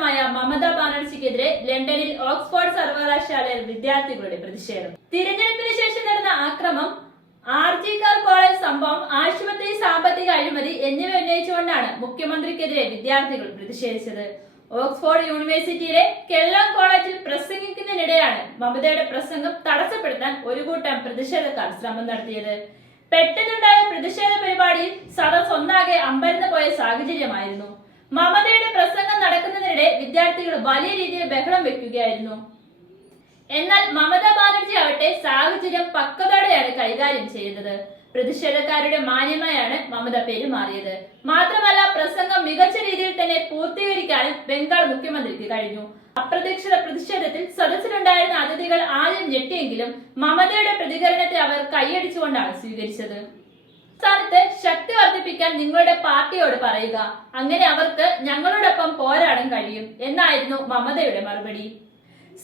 നേതാക്കളുമായ മമതാ ബാനർജിക്കെതിരെ ലണ്ടനിൽ ഓക്സ്ഫോർഡ് സർവകലാശാലയിൽ വിദ്യാർത്ഥികളുടെ പ്രതിഷേധം. തിരഞ്ഞെടുപ്പിന് ശേഷം നടന്ന ആക്രമം ആർ ജി കാർ കോളേജ് സംഭവം ആശുപത്രി സാമ്പത്തിക അഴിമതി എന്നിവ ഉന്നയിച്ചുകൊണ്ടാണ് മുഖ്യമന്ത്രിക്കെതിരെ വിദ്യാർത്ഥികൾ പ്രതിഷേധിച്ചത്. ഓക്സ്ഫോർഡ് യൂണിവേഴ്സിറ്റിയിലെ കെല്ലാം കോളേജിൽ പ്രസംഗിക്കുന്നതിനിടെയാണ് മമതയുടെ പ്രസംഗം തടസ്സപ്പെടുത്താൻ ഒരു കൂട്ടം പ്രതിഷേധക്കാർ ശ്രമം നടത്തിയത്. പെട്ടെന്നുണ്ടായ പ്രതിഷേധ പരിപാടിയിൽ സദസ് ഒന്നാകെ അമ്പരന്ന് പോയ സാഹചര്യമായിരുന്നു. മമതയുടെ പ്രസംഗം നടക്കുന്നതിനിടെ വിദ്യാർത്ഥികൾ വലിയ രീതിയിൽ ബഹളം വെക്കുകയായിരുന്നു. എന്നാൽ മമതാ ബാനർജി ആവട്ടെ സാഹചര്യം പക്വതയോടെയാണ് കൈകാര്യം ചെയ്യുന്നത്. പ്രതിഷേധക്കാരുടെ മാന്യമായാണ് മമത പെരുമാറിയത് മാത്രമല്ല പ്രസംഗം മികച്ച രീതിയിൽ തന്നെ പൂർത്തീകരിക്കാനും ബംഗാൾ മുഖ്യമന്ത്രിക്ക് കഴിഞ്ഞു. അപ്രതീക്ഷിത പ്രതിഷേധത്തിൽ സദസ്സിലുണ്ടായിരുന്ന അതിഥികൾ ആദ്യം ഞെട്ടിയെങ്കിലും മമതയുടെ പ്രതികരണത്തെ അവർ കൈയടിച്ചുകൊണ്ടാണ് സ്വീകരിച്ചത്. സംസ്ഥാനത്ത് ശക്തി വർദ്ധിപ്പിക്കാൻ നിങ്ങളുടെ പാർട്ടിയോട് പറയുക. അങ്ങനെ അവർക്ക് ഞങ്ങളോടൊപ്പം പോരാടാൻ കഴിയും എന്നായിരുന്നു മമതയുടെ മറുപടി.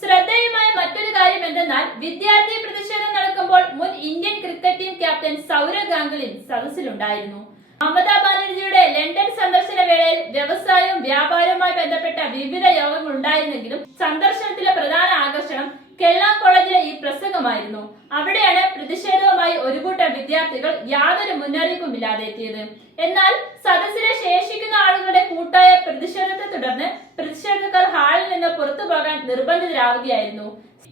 ശ്രദ്ധേയമായ മറ്റൊരു കാര്യം എന്തെന്നാൽ വിദ്യാർത്ഥി പ്രതിഷേധം നടക്കുമ്പോൾ മുൻ Indian cricket team captain Sourav Ganguly സദസ്സിലുണ്ടായിരുന്നു. Mamata ബാനർജിയുടെ ലണ്ടൻ സന്ദർശന വേളയിൽ വ്യവസായവും വ്യാപാരവുമായി ബന്ധപ്പെട്ട വിവിധ യോഗങ്ങൾ ഉണ്ടായിരുന്നെങ്കിലും സന്ദർശനത്തിലെ പ്രധാന ആകർഷണം കേരള കോളേജിലെ ഈ പ്രസംഗമായിരുന്നു. കൂട്ടം വിദ്യാർത്ഥികൾ യാതൊരു മുന്നറിയിപ്പുമില്ലാതെ എത്തിയത് എന്നാൽ സദസ്സിലെ ശേഷിക്കുന്ന ആളുകളുടെ കൂട്ടായ പ്രതിഷേധത്തെ തുടർന്ന് പ്രതിഷേധക്കാർ ഹാളിൽ നിന്ന് പുറത്തു പോകാൻ നിർബന്ധിതരാവുകയായിരുന്നു.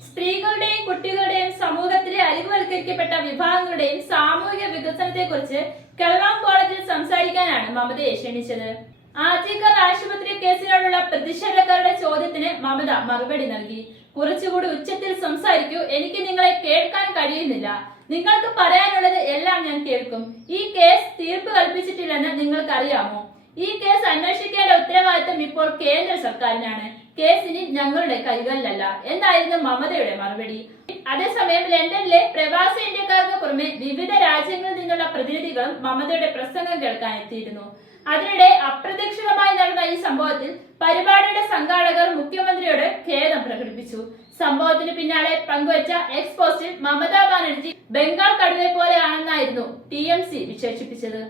സ്ത്രീകളുടെയും കുട്ടികളുടെയും സമൂഹത്തിലെ അരികുവൽക്കരിക്കപ്പെട്ട വിഭാഗങ്ങളുടെയും സാമൂഹിക വികസനത്തെക്കുറിച്ച് കെല്ലാം കോളേജിൽ സംസാരിക്കാനാണ് മമതയെ ക്ഷണിച്ചത്. ആദ്യക്കാർ ആശുപത്രി കേസിനോടുള്ള പ്രതിഷേധക്കാരുടെ ചോദ്യത്തിന് മമത മറുപടി നൽകി. കുറച്ചുകൂടി ഉച്ചത്തിൽ സംസാരിക്കൂ. എനിക്ക് നിങ്ങളെ കേൾക്കാൻ കഴിയുന്നില്ല. നിങ്ങൾക്ക് പറയാനുള്ളത് എല്ലാം ഞാൻ കേൾക്കും. ഈ കേസ് തീർപ്പ് കൽപ്പിച്ചിട്ടില്ലെന്ന് നിങ്ങൾക്ക് അറിയാമോ ഈ കേസ് അന്വേഷിക്കേണ്ട ഉത്തരവാദിത്വം ഇപ്പോൾ കേന്ദ്ര സർക്കാരിനാണ്. കേസിന് ഞങ്ങളുടെ കൈകളിലല്ല. എന്നായിരുന്നു മമതയുടെ മറുപടി? അതേസമയം ലണ്ടനിലെ പ്രവാസി ഇന്ത്യക്കാർക്ക് പുറമെ വിവിധ രാജ്യങ്ങളിൽ നിന്നുള്ള പ്രതിനിധികളും മമതയുടെ പ്രസംഗം കേൾക്കാൻ എത്തിയിരുന്നു. അതിനിടെ അപ്രതീക്ഷിതമായി നടന്ന ഈ സംഭവത്തിൽ പരിപാടിയുടെ സംഘാടകർ മുഖ്യമന്ത്രിയോട് ഖേദം പ്രകടിപ്പിച്ചു. സംഭവത്തിന് പിന്നാലെ പങ്കുവച്ച എക്സ് പോസ്റ്റിൽ മമതാ ബാനർജി ബംഗാൾ കടുവെ പോലെയാണെന്നായിരുന്നു ടി എം സി വിശേഷിപ്പിച്ചത്.